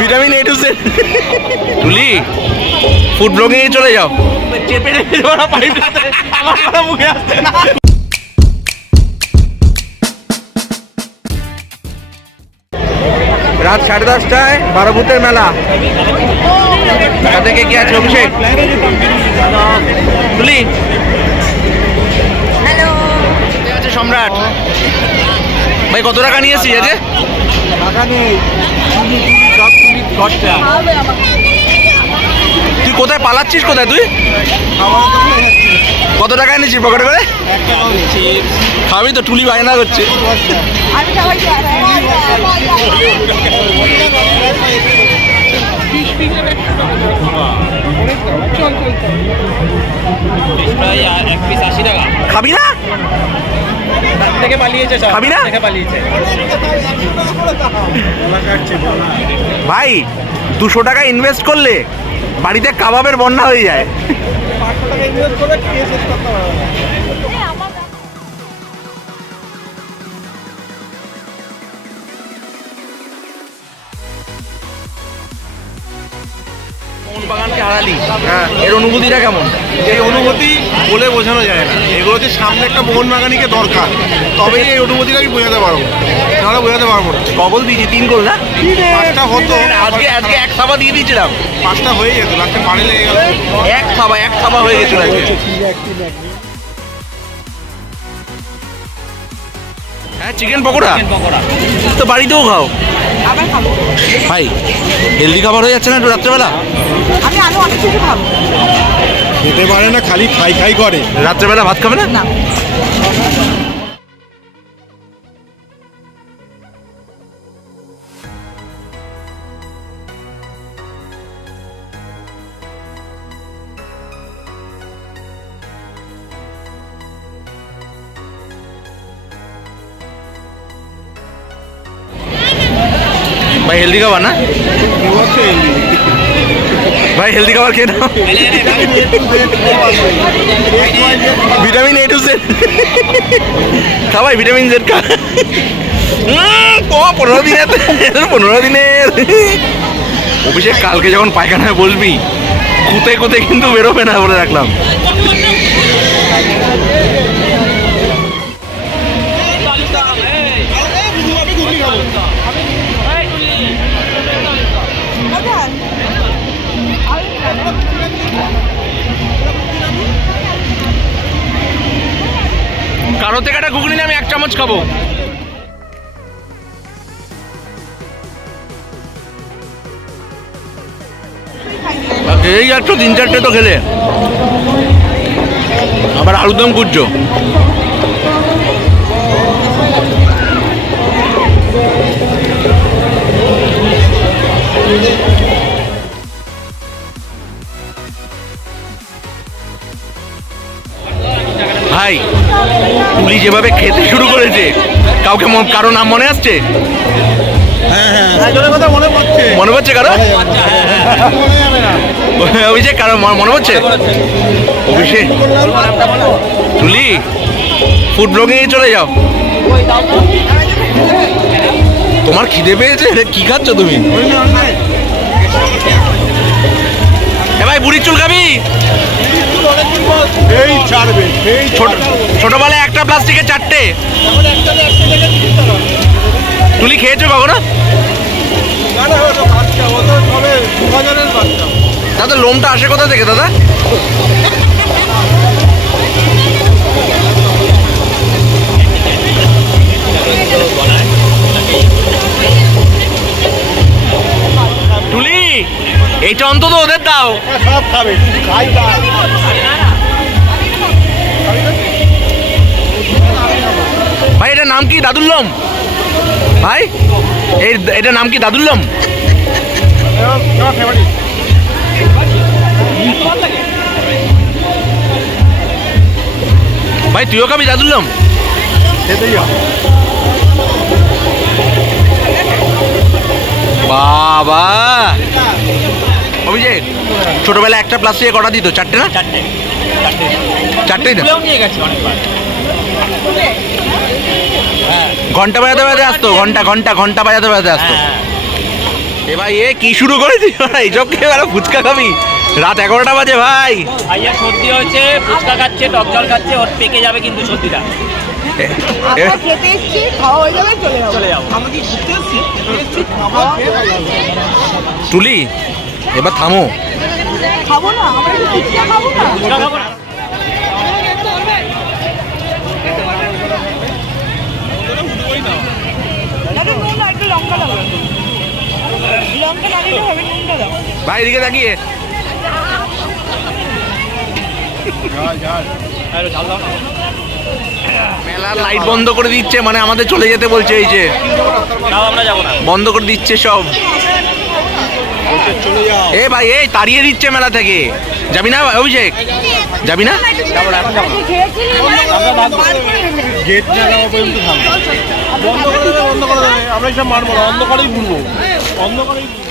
Vitamin A to Z. Tuli food blogging এ চলে যাও। চেপে রেখে যাও না পাইপটাতে, আমার কথা মুখে আসছে না। রাত 10:30টায় 12 ভূতের মেলা। তাতে কে আছে? অভিষেক, তুলি, হ্যালো, আছে সম্রাট। ভাই কত টাকা নিয়েছি আজকে? টাকা নেই, সব তুমি খরচা। তুই কোথায় পালাচ্ছিস? কোথায় তুই? কত টাকা এনেছিস পকেটে করে? খাবি তো? টুলি বায়না করছে। আমি সবাই খাবি না? থেকে পালিয়েছে, খাবি না? পালিয়েছে। ভাই 200 টাকা ইনভেস্ট করলে বাড়িতে কাবাবের বন্যা হয়ে যায়। 500 টাকা ইনভেস্ট করে খেয়ে শেষ করতে পারবে না। বাগানকে হারালি, এর অনুভূতিটা কেমন? এই অনুভূতি বলে বোঝানো যায় না। এগুলো হচ্ছে সামনে একটা মোহনবাগানিকে দরকার, তবেই এই অনুভূতিটা আমি বোঝাতে পারবো, নাহলে বোঝাতে পারবো না। কবল দিয়েছি 3 গোল না? 5টা হতো, আজকে এক থাবা দিয়ে দিয়েছিলাম। 5টা হয়ে যেত, লাস্টে পাড়ে লেগে গেল। এক থাবা হয়ে গেছিল আজকে। হ্যাঁ, চিকেন পকোড়া তো বাড়িতেও খাও আবার খাবো। ভাই। হেলদি খাবার হয়ে যাচ্ছে না একটু রাত্রেবেলা? আমি আরো অনেক কিছু খাবো। খেতে পারে না, খালি খাই খাই করে। রাত্রেবেলা ভাত খাবে না? না, ভাই হেলদি খাবার না? ভাই হেলদি খাবার খেয়ে নাও। ভিটামিন এ টু জেড খা ভাই, ভিটামিন জেড খা। 15 দিনের। অভিষেক কালকে যখন পায়খানায় বসবি কুতে কুতে কিন্তু বেরোবে না বলে রাখলাম। কারো থেকে একটা ঘুগনি আমি 1 চামচ খাবো। এই যাচ্ছ 3-4টে তো খেলে, আবার আলুদম খুঁজছো। ভাই তুলি যেভাবে খেতে শুরু করেছে, কারো নাম মনে আসছে? মনে পড়ছে কারো? অভিষেক কারো মনে পড়ছে? অভিষেক, তুলি ফুড ব্লগিং এ চলে যাও। তোমার খিদে পেয়েছে? কি খাচ্ছ তুমি? ভাই বুড়ির চুল খাবি? এই ছাড়বে, এই ছোটবেলায় একটা প্লাস্টিকের 4টে। তুলি খেয়েছো কখনো? দাদা লোমটা আসে কোথা থেকে দাদা? তুলি এইটা অন্তত ওদের দাও। সব খাবে, খাই খাই। ভাই এটার নাম কি? দাদুল্লম ভাই, এটার নাম কি? দাদুল্লম। ভাই তুইও খাবি দাদুল্লম? বাবা অভিষেক ছোটবেলায় একটা প্লাস্টিকে কটা দিত? 4টে না? 4টেই না? ঘন্টা বাজাতে বাজাতে আসতো, ঘন্টা বাজাতে বাজাতে আসতো। এ ভাই এ কি শুরু করেছি ভাই, এইসব খেয়ে বেলা ফুচকা খাবি? রাত 11টা বাজে ভাই। ভাইয়া সর্দি হয়েছে, ফুচকা খাচ্ছে, টক জল খাচ্ছে, ওর পেকে যাবে কিন্তু সর্দিটা। আমরা খেতে এসেছি, খাওয়া হয়ে যাবে, চলে যাবো। চলে যাবো। আমরা কি ঘুরতে এসেছি খাবার খেয়ে ভালো। তুলি এবার থামো। খাবো না, আমরা একটু ফুচকা খাবো না? ফুচকা খাবো না? দাদা নুন আর একটু লঙ্কা দাও। লঙ্কা না দিলে হবে, নুনটা দাও। ভাই এদিকে তাকিয়ে। আরে ঝাল দাও না। মেলার লাইট বন্ধ করে দিচ্ছে, মানে আমাদের চলে যেতে বলছে। এই যে তাও আমরা যাবো না। বন্ধ করে দিচ্ছে সব। চলে যাও। এ ভাই এই তাড়িয়ে দিচ্ছে মেলা থেকে। যাবি না অভিষেক? যাবি না? যাবো না, এখন যাবো না। গেট না যাওয়া পর্যন্ত থামবো। বন্ধ করে দেবে, বন্ধ করে দেবে। আমরা এসব মানবো না, অন্ধকারেই ঘুরবো, অন্ধকারেই ঘুরবো।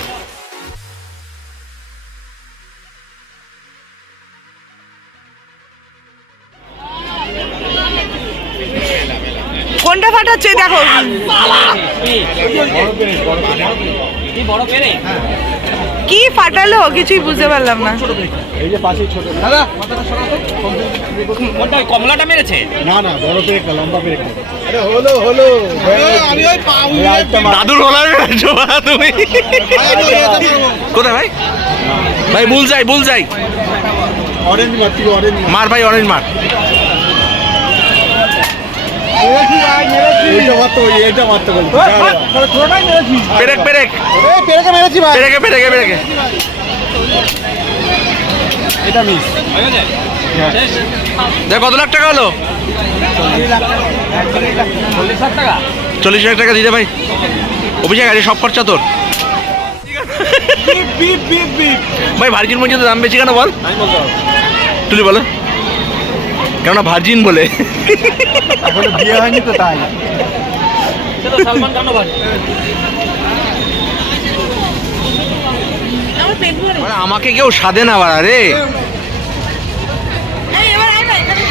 কোনটা ফাটাচ্ছে দেখো। কি বড় পেরে? কি ফাটালো কিছুই বুঝতে পারলাম না। এই যে পাশেই ছোট দাদা, কোনটা ওই কমলাটা মেরেছে? না না, বড় পেরেক না, লম্বা পেরেক না। আরে হলো হলো, আমি ওই পা দাদুর রোলার মেরেছো তুমি? কোথায় ভাই? ভাই বুল যাই। অরেঞ্জ মারছি, অরেঞ্জ মার ভাই, অরেঞ্জ মার। মেরেছি ভাই, মেরেছি। এইটা মারতে বলি, এইটা মারতে বলি। ছোটটাই মেরেছি। পেরেক এই পেরেকে মেরেছি ভাই। পেরেকে। এটা মিস। হয়ে গেছে? শেষ? দেখ কত লাখ টাকা হলো? 40 লাখ টাকা? 40 লাখ টাকা দিতে ভাই। অভিষেক আছে সব খরচা তোর। Beep beep beep. ভাই ভার্জিন পর্যন্ত দাম বেশি কেন বল? আমি বলতে পারবো। তুলি বলো। কেননা ভার্জিন বলে। এখনো বিয়ে হয়নি তো তাই। সে তো সালমান খানও ভাই। আমার পেট ভরে। মানে আমাকে কেউ সাধে না বাড়া রে। এই এবার আয় না এখানে।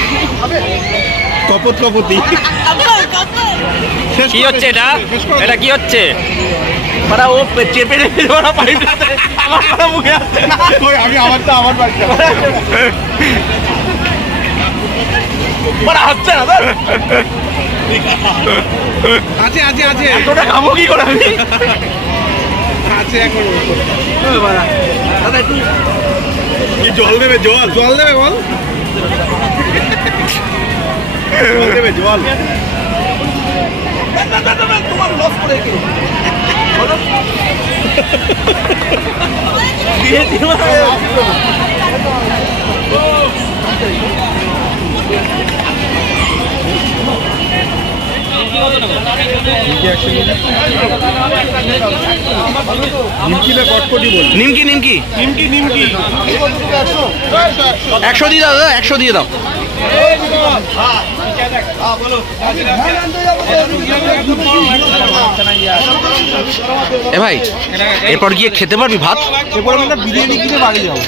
কপতি। কি হচ্ছে এটা? এটা কি হচ্ছে? মানে ও চেপে রেখে ওরা পাইপটাতে আমার কথা মুখে আসছে না। আমি আমারটা আমার বাড়িটা। মানে আসছে না ধর। আছে আছে আছে তোটা খাবো কি করে আমি? আছে এখন। দাদা একটু কি জল দেবে? জল জল দেবে বল। জল দেবে জল। তোমার লস করে কি? নিমকি না কটকটি বল? নিমকি নিমকি নিমকি 100 দিয়ে দাও দাদা, 100 দিয়ে দাও। এ ভাই এরপর গিয়ে খেতে পারবি ভাত? এরপরে আমরা বিরিয়ানি কিনে বাড়ি যাবো।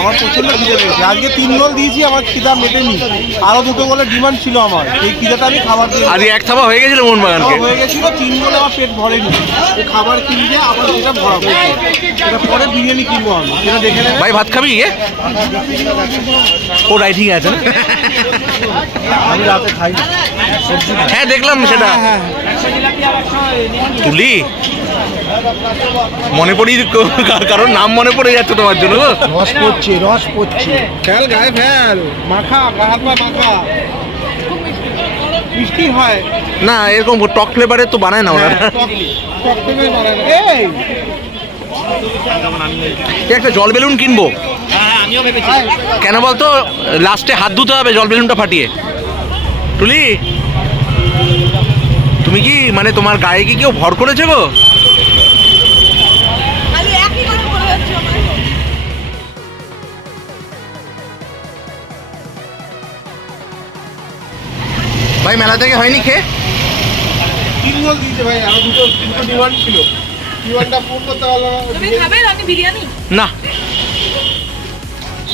আমার প্রচন্ড খিদে পেয়েছে। আজকে 3 রোল দিয়েছি, আমার খিদা মেটেনি। আরো 2টো বলে ডিমান্ড ছিল আমার, সেই খিদাটা আমি খাবার দিয়ে আজ এক থাবা হয়ে গেছিল মোহনবাগানকে। হয়ে গেছিল। 3 রোলে আমার পেট ভরেনি। এই খাবার কিনতে আবার সেটা ভরাবো। এটা পরে বিরিয়ানি কিনবো আমি, সেটা দেখে নেবে। ভাই ভাত খাবি? ও রাইটিং আছে না? আমি রাতে খাই না। হ্যাঁ দেখলাম সেটা। তুলি মনে পড়ি, কারণ নাম মনে পড়ে যাচ্ছে তোমার জন্য গো। রস পড়ছে। ফেল গায়ে ফেল, মাখা গা হাত পা মাখা। মিষ্টি হয় না এরকম টক ফ্লেভারের তো বানায় না ওরা। টক থেকে বানায় না। এই একটা জল বেলুন কিনবো। হ্যাঁ আমিও ভেবেছি। কেন বলতো, লাস্টে হাত ধুতে হবে জল বেলুনটা ফাটিয়ে। তুলি তুমি কি মানে তোমার গায়ে কি কেউ ভর করেছে গো? খালি একই কথা বলে যাচ্ছে আমার। ভাই মেলা থেকে হয়নি খেয়ে? 3 রোল দিয়েছে ভাই, আরো দুটো ডিমান্ড ছিল। ডিমান্ডটা পূরণ করতে পারলাম না। তুমি খাবে রাতে বিরিয়ানি? না,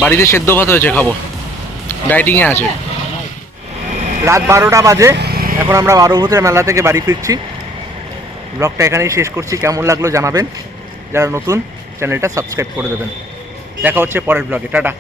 বাড়িতে সেদ্ধ ভাত হয়েছে, খাবো। ডাইটিংয়ে আছে। রাত 12টা বাজে, এখন আমরা বারোভূতের মেলা থেকে বাড়ি ফিরছি। ব্লগটা এখানেই শেষ করছি। কেমন লাগলো জানাবেন। যারা নতুন চ্যানেলটা সাবস্ক্রাইব করে দেবেন। দেখা হচ্ছে পরের ব্লগে। টাটা।